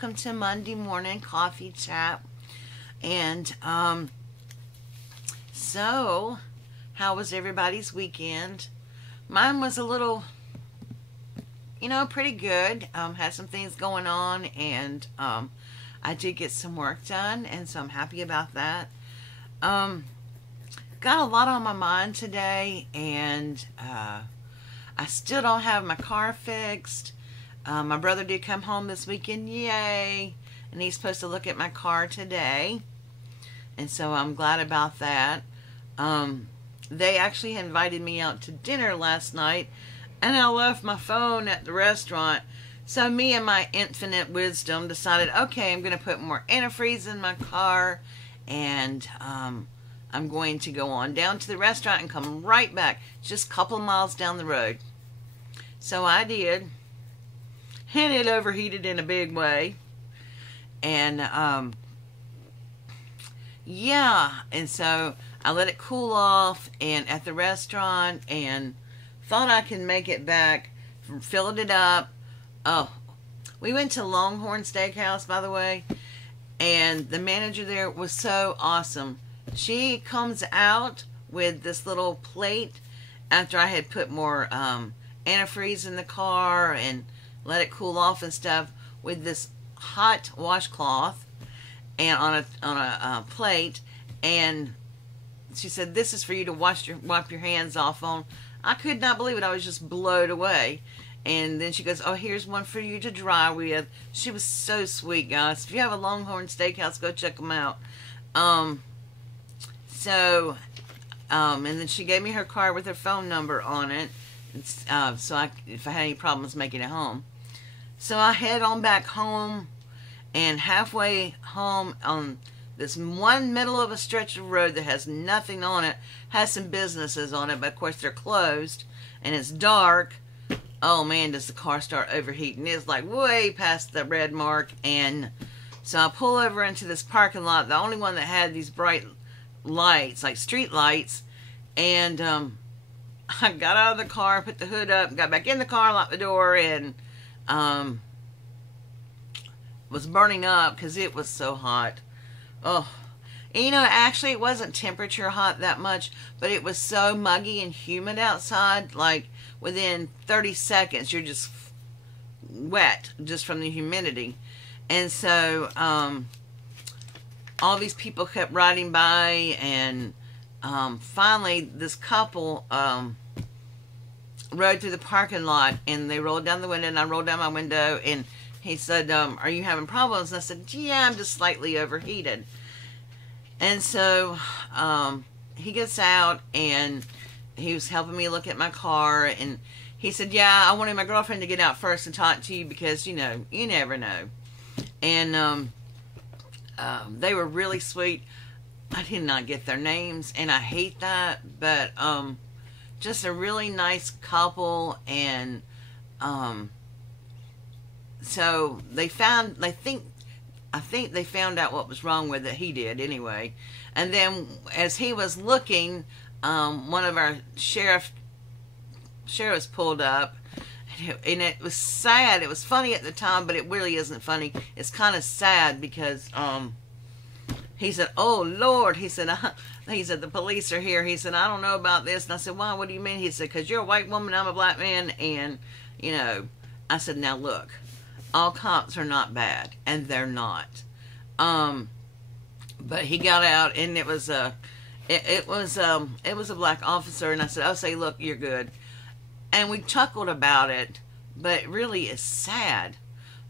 welcome to Monday morning coffee chat. And so how was everybody's weekend? Mine was a little, pretty good. Had some things going on, and I did get some work done, and so I'm happy about that. Got a lot on my mind today, and I still don't have my car fixed. My brother did come home this weekend, yay, and he's supposed to look at my car today, and so I'm glad about that. They actually invited me out to dinner last night, and I left my phone at the restaurant, so me and my infinite wisdom decided, okay, I'm going to put more antifreeze in my car, and I'm going to go on down to the restaurant and come right back, just a couple of miles down the road. So I did, and it overheated in a big way, and yeah, and so I let it cool off and at the restaurant, and thought I could make it back, filled it up. Oh, we went to Longhorn Steakhouse, by the way, and the manager there was so awesome. She comes out with this little plate after I had put more antifreeze in the car and let it cool off and stuff, with this hot washcloth and on a plate, and she said, this is for you to wipe your hands off on. I could not believe it. I was just blown away. And then she goes, oh, here's one for you to dry with. She was so sweet, guys. If you have a Longhorn Steakhouse, go check them out. And then she gave me her card with her phone number on it, so if I had any problems making it home. So I head on back home, and halfway home on this one middle of a stretch of road that has nothing on it, has some businesses on it, but of course they're closed, and it's dark. Oh man, does the car start overheating. It's like way past the red mark, and so I pull over into this parking lot, the only one that had these bright lights, like street lights, and I got out of the car, put the hood up, got back in the car, locked the door, and was burning up because it was so hot. Oh, and, actually it wasn't temperature hot that much, but it was so muggy and humid outside, like within 30 seconds you're just wet just from the humidity. And so all these people kept riding by, and finally this couple rode through the parking lot, and they rolled down the window, and I rolled down my window, and he said, are you having problems? And I said, yeah, I'm just slightly overheated. And so he gets out, and he was helping me look at my car, and he said, yeah, I wanted my girlfriend to get out first and talk to you because, you never know. And they were really sweet. I did not get their names, and I hate that, but just a really nice couple. And so I think they found out what was wrong with it. He did anyway. And then as he was looking, one of our sheriffs pulled up, and it was sad. It was funny at the time, but it really isn't funny. It's kind of sad because he said, oh Lord, he said, the police are here. He said, I don't know about this. And I said, why? What do you mean? He said, because you're a white woman, I'm a black man, and I said, now look, all cops are not bad, and they're not. But he got out, and it was a black officer, and I said, oh, say, look, you're good. And we chuckled about it, but it really is sad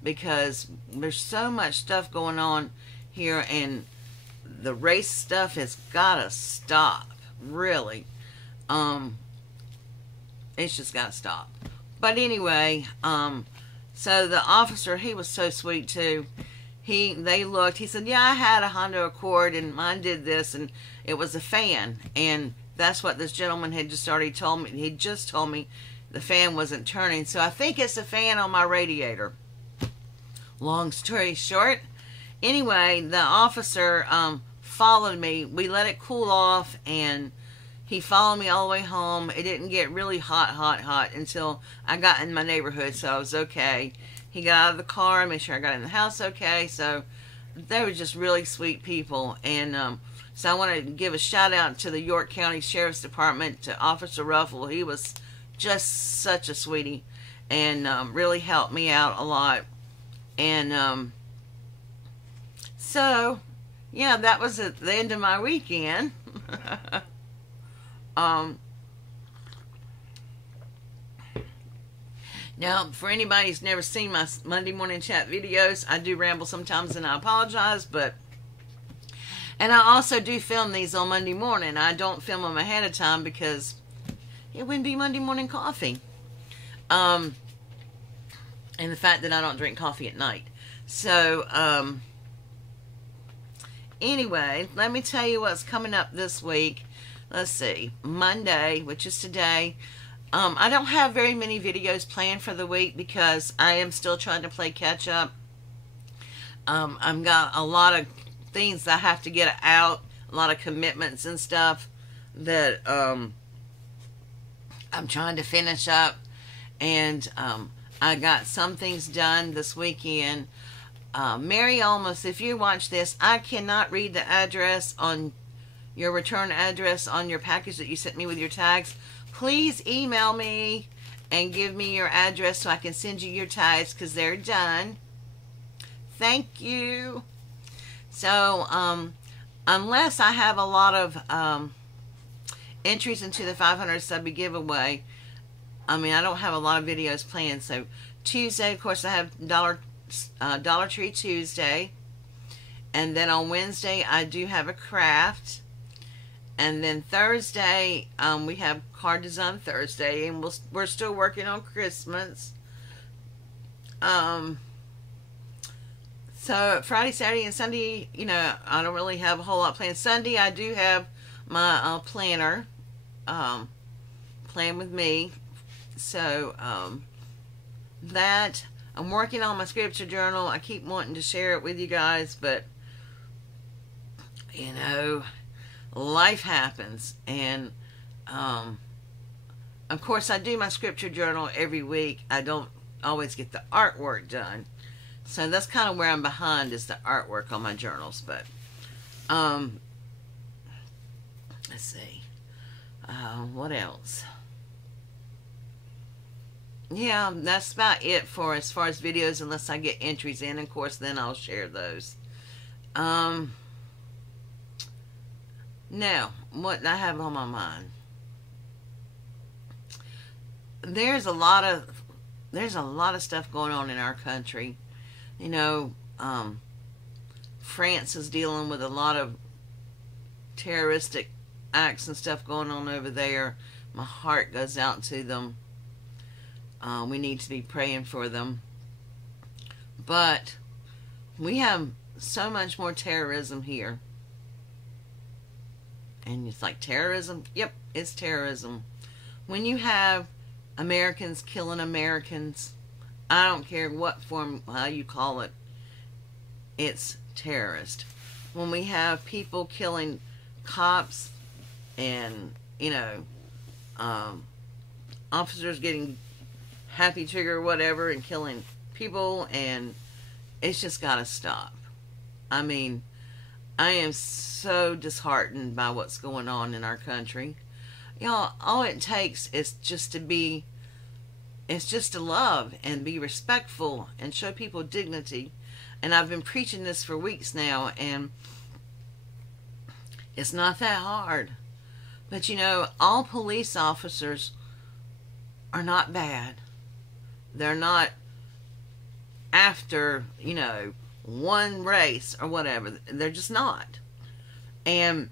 because there's so much stuff going on here, and the race stuff has got to stop, really. It's just got to stop. But anyway, so the officer, he was so sweet too. They looked, he said, yeah, I had a Honda Accord, and mine did this, and it was a fan. And that's what this gentleman had just already told me. He just told me the fan wasn't turning. So I think it's a fan on my radiator. Long story short, anyway, the officer followed me. We let it cool off, and he followed me all the way home. It didn't get really hot until I got in my neighborhood, so I was okay. He got out of the car and made sure I got in the house okay. So they were just really sweet people. And so I want to give a shout out to the York County Sheriff's Department, to Officer Ruffle. He was just such a sweetie, and really helped me out a lot. And so yeah, that was at the end of my weekend. Now, for anybody who's never seen my Monday morning chat videos, I do ramble sometimes, and I apologize, and I also do film these on Monday morning. I don't film them ahead of time because it wouldn't be Monday morning coffee. And the fact that I don't drink coffee at night. So, anyway, let me tell you what's coming up this week. Let's see. Monday, which is today. I don't have very many videos planned for the week because I am still trying to play catch up. I've got a lot of things that I have to get out, a lot of commitments and stuff that I'm trying to finish up. And I got some things done this weekend. Mary Almost, if you watch this, I cannot read the address on your return address on your package that you sent me with your tags. Please email me and give me your address so I can send you your tags, because they're done. Thank you. So, unless I have a lot of entries into the 500 subby giveaway, I mean, I don't have a lot of videos planned. So, Tuesday, of course, I have Dollar Tree Tuesday. And then on Wednesday, I do have a craft. And then Thursday, we have Card Design Thursday, and we're still working on Christmas. So Friday, Saturday, and Sunday, you know, I don't really have a whole lot planned. Sunday, I do have my planner, Plan With Me. So that, I'm working on my scripture journal. I keep wanting to share it with you guys, but you know, life happens. And of course, I do my scripture journal every week. I don't always get the artwork done, so that's kind of where I'm behind, is the artwork on my journals. But let's see, what else? Yeah, that's about it for as far as videos, unless I get entries in. Of course, then I'll share those. Now, what I have on my mind. There's a lot of stuff going on in our country. You know, France is dealing with a lot of terroristic acts and stuff going on over there. My heart goes out to them. We need to be praying for them. But we have so much more terrorism here. And it's like, terrorism? Yep, it's terrorism. When you have Americans killing Americans, I don't care what form, how you call it, it's terrorist. When we have people killing cops and, you know, officers getting happy trigger or whatever and killing people, and it's just got to stop. I mean, I am so disheartened by what's going on in our country. Y'all, all it takes is just to love and be respectful and show people dignity. And I've been preaching this for weeks now, and it's not that hard. But you know, all police officers are not bad. They're not after, you know, one race or whatever. They're just not. And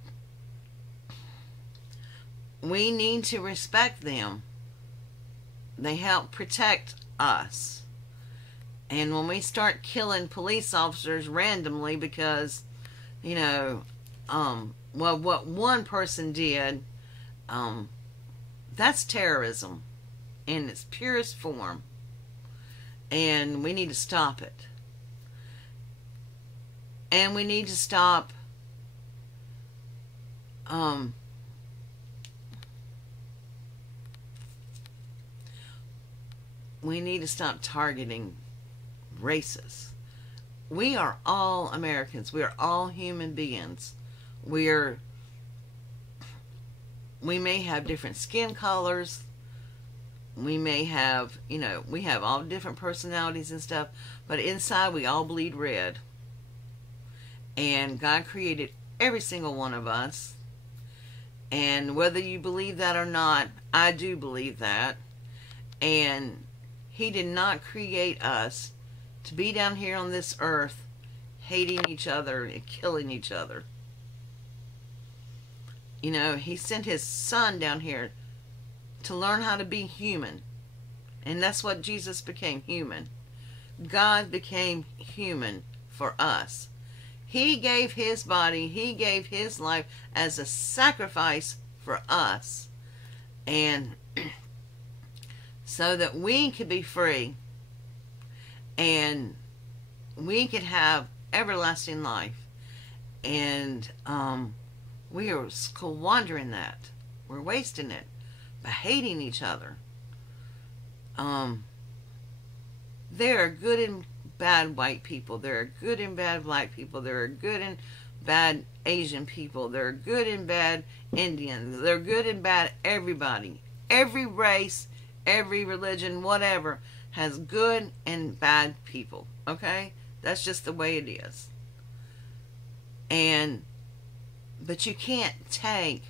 we need to respect them. They help protect us. And when we start killing police officers randomly because, you know, well, what one person did, that's terrorism in its purest form. And we need to stop it. And we need to stop targeting races. We are all Americans. We are all human beings. We may have different skin colors. We may have, we have all different personalities and stuff, but inside we all bleed red. And God created every single one of us. And whether you believe that or not, I do believe that. And He did not create us to be down here on this earth hating each other and killing each other. He sent His Son down here to learn how to be human. And that's what Jesus became, human. God became human for us. He gave His body, He gave His life as a sacrifice for us. And so that we could be free and we could have everlasting life. And we are squandering that. We're wasting it by hating each other. There are good and bad white people. There are good and bad black people. There are good and bad Asian people. There are good and bad Indians. There are good and bad everybody. Every race, every religion, whatever, has good and bad people. Okay? That's just the way it is. But you can't take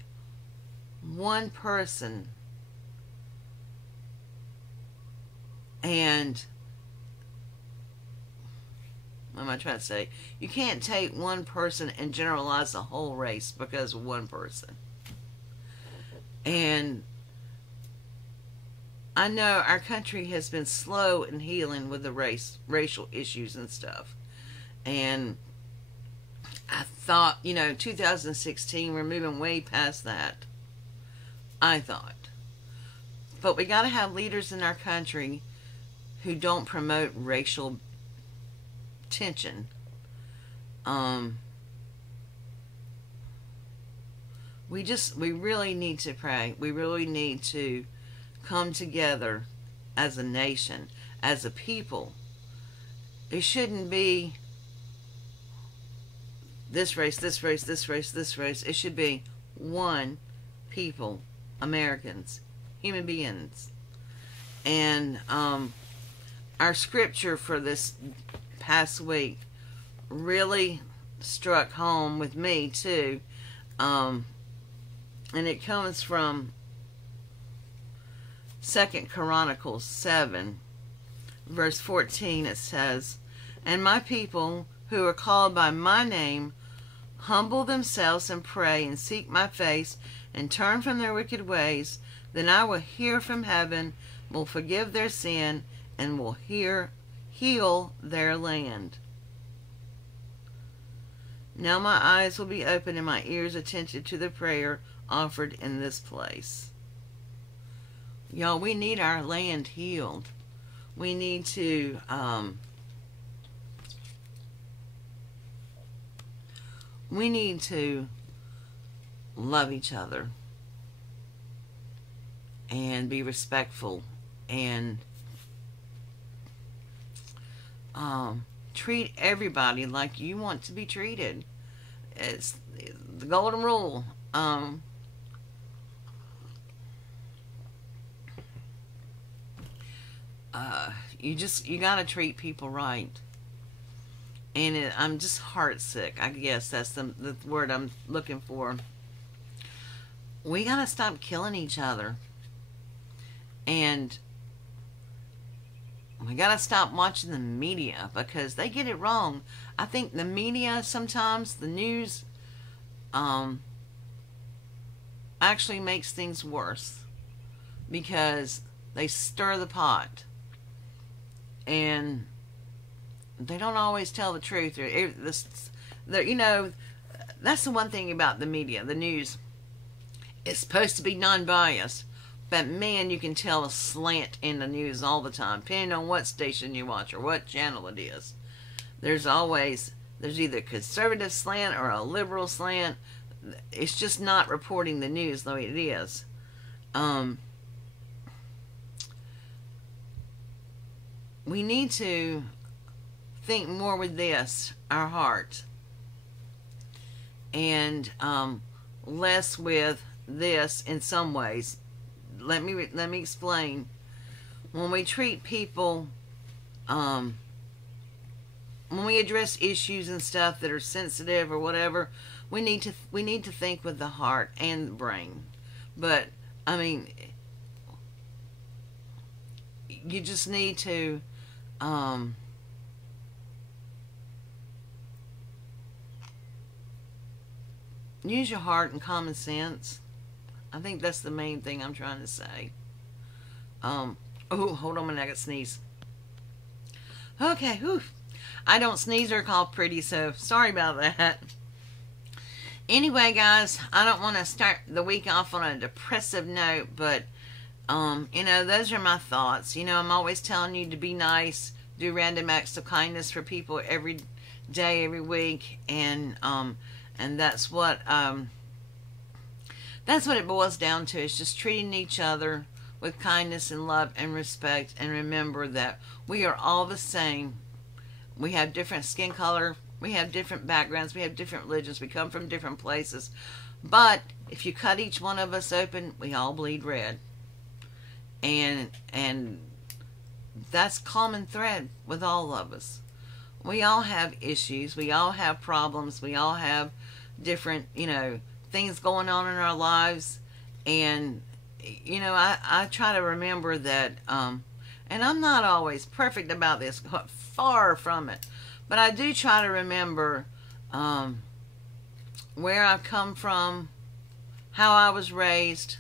one person and what am I trying to say? You can't take one person and generalize the whole race because of one person. And I know our country has been slow in healing with the racial issues and stuff. And I thought, 2016, we're moving way past that. I thought. But we got to have leaders in our country who don't promote racial tension. We really need to pray. We really need to come together as a nation, as a people. It shouldn't be this race, this race, this race, this race. It should be one people, Americans, human beings. And our scripture for this past week really struck home with me too. And it comes from 2 Chronicles 7, verse 14. It says, "And my people who are called by my name humble themselves and pray and seek my face and turn from their wicked ways, then I will hear from heaven, will forgive their sin, and will heal their land." Now my eyes will be open and my ears attentive to the prayer offered in this place. Y'all, we need our land healed. We need to love each other and be respectful and treat everybody like you want to be treated. It's the golden rule. You gotta treat people right. And I'm just heartsick. I guess that's the word I'm looking for. We gotta stop killing each other. And we gotta stop watching the media because they get it wrong. I think the media sometimes, the news, actually makes things worse because they stir the pot. And they don't always tell the truth. That's the one thing about the media, the news. It's supposed to be non-biased, but man, you can tell a slant in the news all the time, depending on what station you watch or what channel it is. There's either a conservative slant or a liberal slant. It's just not reporting the news the way it is. We need to think more with this, our heart, and less with this in some ways. Let me explain. When we treat people, when we address issues and stuff that are sensitive or whatever, we need to think with the heart and the brain. But I mean, you just need to use your heart and common sense. I think that's the main thing I'm trying to say. Oh, hold on a minute, I got to sneeze. Okay, whew. I don't sneeze or cough pretty, so sorry about that. Anyway, guys, I don't want to start the week off on a depressive note, but, you know, those are my thoughts. You know, I'm always telling you to be nice, do random acts of kindness for people every day, every week, and that's what it boils down to. It's just treating each other with kindness and love and respect, and remember that we are all the same. We have different skin color, we have different backgrounds, we have different religions, we come from different places. But if you cut each one of us open, we all bleed red. And that's common thread with all of us. We all have issues, we all have problems, we all have different, you know, things going on in our lives. And you know, I try to remember that, and I'm not always perfect about this, far from it, but I do try to remember where I've come from, how I was raised,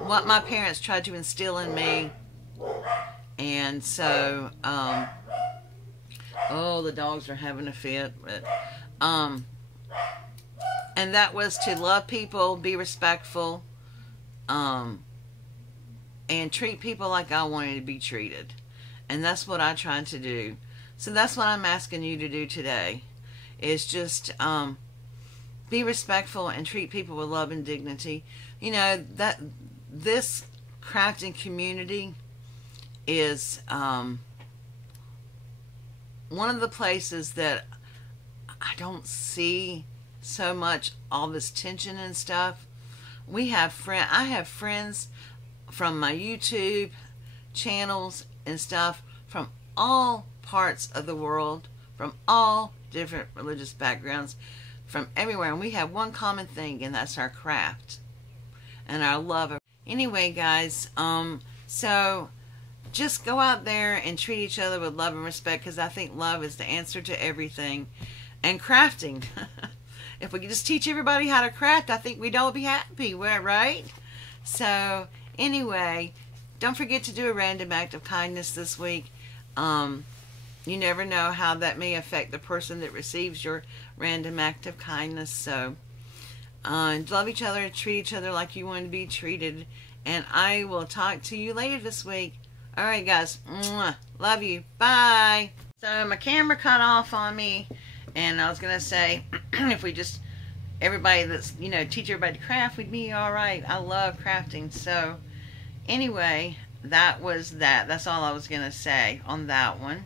what my parents tried to instill in me. And so oh, the dogs are having a fit. But and that was to love people, be respectful, and treat people like I wanted to be treated. And that's what I tried to do. So that's what I'm asking you to do today, is just be respectful and treat people with love and dignity. You know, that this crafting community is one of the places that I don't see so much all this tension and stuff. I have friends from my YouTube channels and stuff from all parts of the world, from all different religious backgrounds, from everywhere, and we have one common thing, and that's our craft and our love. Anyway, guys, so just go out there and treat each other with love and respect, because I think love is the answer to everything. And crafting, if we could just teach everybody how to craft, I think we'd all be happy, right? So anyway, don't forget to do a random act of kindness this week. You never know how that may affect the person that receives your random act of kindness. So love each other, treat each other like you want to be treated, and I will talk to you later this week. All right, guys. Mwah. Love you. Bye. So my camera cut off on me, and I was going to say, if we just, everybody that's, you know, teach everybody to craft, we'd be all right. I love crafting. So anyway, that was that. That's all I was going to say on that one.